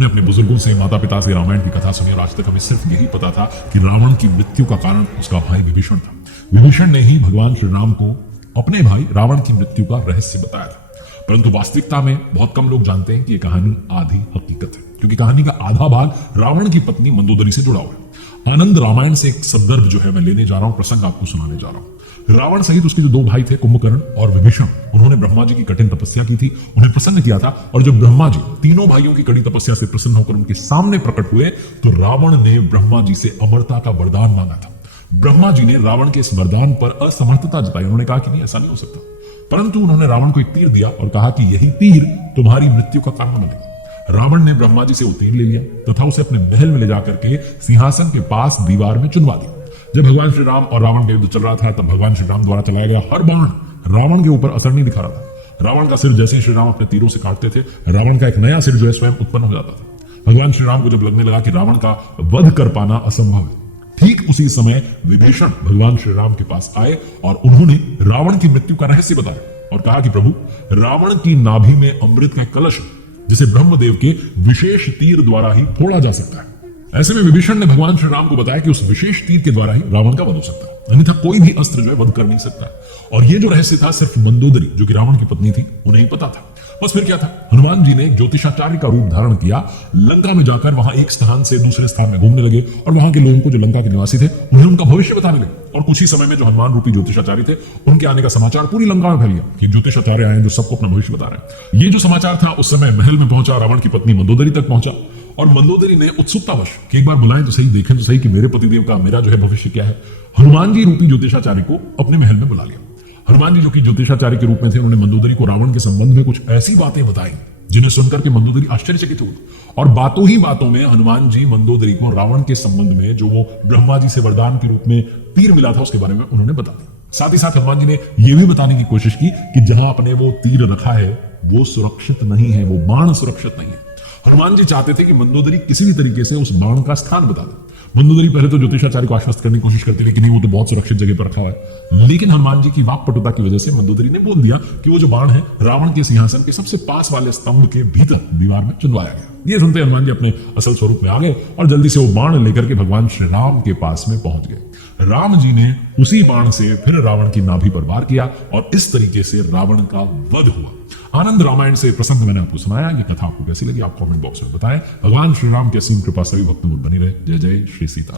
हमने अपने बुजुर्गों से, माता पिता से रामायण की कथा सुनी और आज तक हमें सिर्फ यही पता था कि रावण की मृत्यु का कारण उसका भाई विभीषण था। विभीषण ने ही भगवान श्री राम को अपने भाई रावण की मृत्यु का रहस्य बताया था। परंतु वास्तविकता में बहुत कम लोग जानते हैं कि यह कहानी आधी हकीकत है, क्योंकि कहानी का आधा भाग रावण की पत्नी मंदोदरी से जुड़ा हुआ है। आनंद रामायण से एक संदर्भ जो है मैं लेने जा रहा हूं, प्रसंग आपको सुनाने जा रहा हूं। रावण सहित उसके जो दो भाई थे, कुंभकर्ण और विभीषण, उन्होंने ब्रह्मा जी की कठिन तपस्या की थी, उन्हें प्रसन्न किया था। और जब ब्रह्मा जी तीनों भाइयों की कड़ी तपस्या से प्रसन्न होकर उनके सामने प्रकट हुए तो रावण ने ब्रह्मा जी से अमरता का वरदान मांगा था। ब्रह्मा जी ने रावण के इस वरदान पर असमर्थता जताई। उन्होंने कहा कि नहीं, ऐसा नहीं हो सकता। परंतु उन्होंने रावण को एक तीर दिया और कहा कि यही तीर तुम्हारी मृत्यु का कारण बनेगा। रावण ने ब्रह्मा जी से वो तीर ले लिया तथा उसे अपने महल में ले जाकर के सिंहासन के पास दीवार में चुनवा दिया। जब भगवान श्री राम और रावण का युद्ध चल रहा था तब भगवान श्री राम द्वारा चलाया गया हर बाण रावण के ऊपर असर नहीं दिखा रहा था। रावण का सिर जैसे श्री राम अपने तीरों से काटते थे, रावण का एक नया सिर जो है स्वयं उत्पन्न हो जाता था। भगवान श्री राम को जब लगने लगा कि रावण का वध कर पाना असंभव है, ठीक उसी समय विभीषण भगवान श्री राम के पास आए और उन्होंने रावण की मृत्यु का रहस्य बताया और कहा कि प्रभु, रावण की नाभि में अमृत का कलश है जिसे ब्रह्मदेव के विशेष तीर द्वारा ही फोड़ा जा सकता है। ऐसे में विभीषण ने भगवान श्री राम को बताया कि उस विशेष तीर के द्वारा ही रावण का वध हो सकता है, अन्यथा कोई भी अस्त्र जो है वध कर नहीं सकता। और ये जो रहस्य था सिर्फ मंदोदरी, जो कि रावण की पत्नी थी, उन्हें ही पता था। बस फिर क्या था, हनुमान जी ने एक ज्योतिषाचार्य का रूप धारण किया, लंका में जाकर वहां एक स्थान से दूसरे स्थान में घूमने लगे और वहां के लोगों को, जो लंका के निवासी थे, उन्हें उनका भविष्य बताने लगे। और कुछ ही समय में जो हनुमान रूपी ज्योतिषाचार्य थे, उनके आने का समाचार पूरी लंका में फैल गया कि ज्योतिषाचार्य आए जो सबको अपना भविष्य बता रहे हैं। ये जो समाचार था उस समय महल में पहुंचा, रावण की पत्नी मंदोदरी तक पहुंचा और मंदोदरी ने उत्सुकतावश कि एक बार बुलाएं तो सही, देखें तो सही कि मेरे पतिदेव का, मेरा जो है भविष्य क्या है, हनुमान जी रूपी ज्योतिषाचार्य को अपने महल में बुला लिया। हनुमान जी जो कि ज्योतिषाचार्य के रूप में थे, उन्होंने मंदोदरी को रावण के संबंध में कुछ ऐसी बातें बताई जिन्हें सुनकर के मंदोदरी आश्चर्यचकित हुई। और बातों ही बातों में हनुमान जी मंदोदरी को रावण के संबंध में जो वो ब्रह्मा जी से वरदान के रूप में तीर मिला था उसके बारे में उन्होंने बता दिया। साथ ही साथ हनुमान जी ने यह भी बताने की कोशिश की कि जहां आपने वो तीर रखा है वो सुरक्षित नहीं है, वो बाण सुरक्षित नहीं है। हनुमान जी चाहते थे कि मंदोदरी किसी भी तरीके से उस बाण का स्थान बता दे। मंदोदरी पहले तो ज्योतिषाचार्य को आश्वस्त करने की कोशिश करती थी कि नहीं, वो तो बहुत सुरक्षित जगह पर रखा हुआ है, लेकिन हनुमान जी की वाक्पटुता की वजह से मंदोदरी ने बोल दिया कि वो जो बाण है रावण के सिंहासन के सबसे पास वाले स्तंभ के भीतर दीवार में चुनवाया गया। ये सुनते हनुमान जी अपने असल स्वरूप में आ गए और जल्दी से वो बाण लेकर के भगवान श्री राम के पास में पहुंच गए। राम जी ने उसी बाण से फिर रावण की नाभि पर वार किया और इस तरीके से रावण का वध हुआ। आनंद रामायण से प्रसंग मैंने आपको सुनाया। ये कथा आपको कैसी लगी आप कमेंट बॉक्स में बताएं। भगवान श्री राम की असीम कृपा सभी भक्तों पर बनी रहे। जय जय श्री सीता।